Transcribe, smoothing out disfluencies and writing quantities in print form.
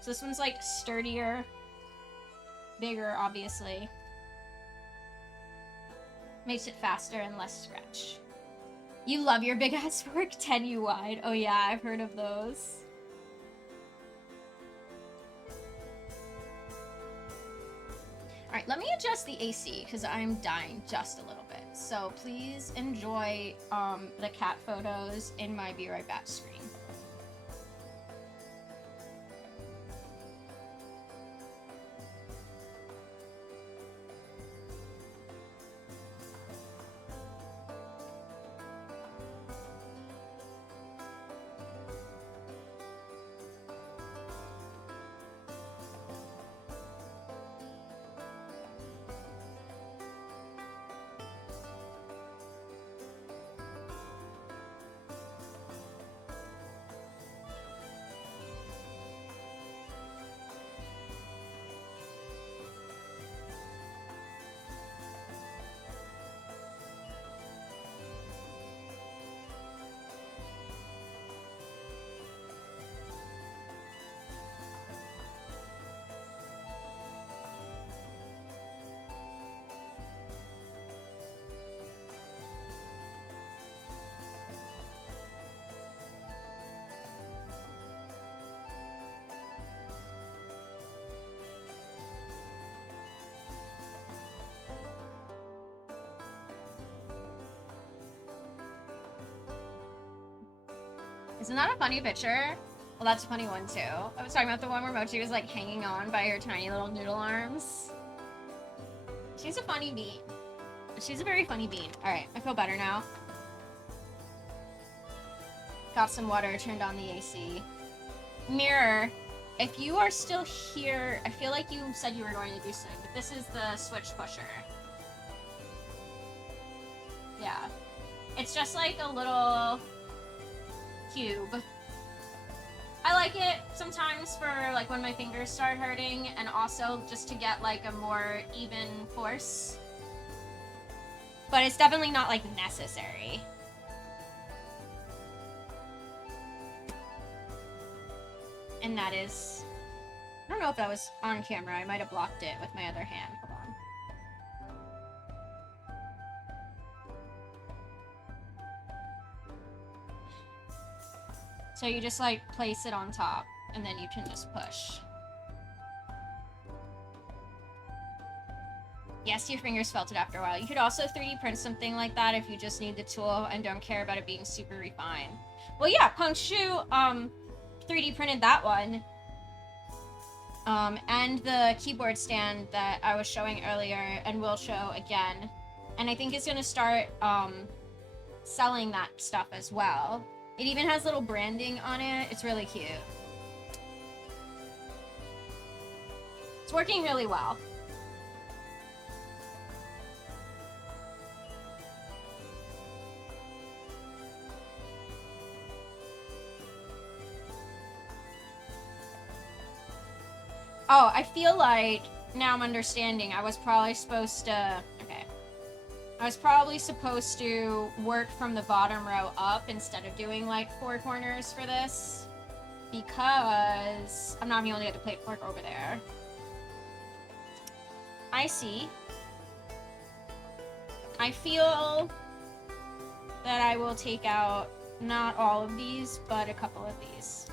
So this one's like sturdier, bigger, obviously. Makes it faster and less scratch. You love your big ass fork, 10U wide. Oh yeah, I've heard of those. Alright, let me adjust the AC because I'm dying just a little bit. So please enjoy the cat photos in my Be Right Back screen. Isn't that a funny picture? Well, that's a funny one too. I was talking about the one where Mochi was like hanging on by her tiny little noodle arms. She's a funny bean. She's a very funny bean. Alright, I feel better now. Got some water, turned on the AC. Mirror, if you are still here, I feel like you said you were going to do something, but this is the switch pusher. Yeah. It's just like a little cube. I like it sometimes for like when my fingers start hurting, and also just to get like a more even force. But it's definitely not like necessary. And that is, I don't know if that was on camera. I might have blocked it with my other hand. Hold on. So you just like place it on top and then you can just push. Yes, your fingers felt it after a while. You could also 3D print something like that if you just need the tool and don't care about it being super refined. Well, yeah, Punk Shu 3D printed that one. And the keyboard stand that I was showing earlier and will show again. And I think it's gonna start selling that stuff as well. It even has little branding on it. It's really cute. It's working really well. Oh, I feel like now I'm understanding. I was probably supposed to... Okay. I was probably supposed to work from the bottom row up instead of doing like 4 corners for this. Because I'm not going to get the plate fork over there. I see. I feel that I will take out not all of these, but a couple of these.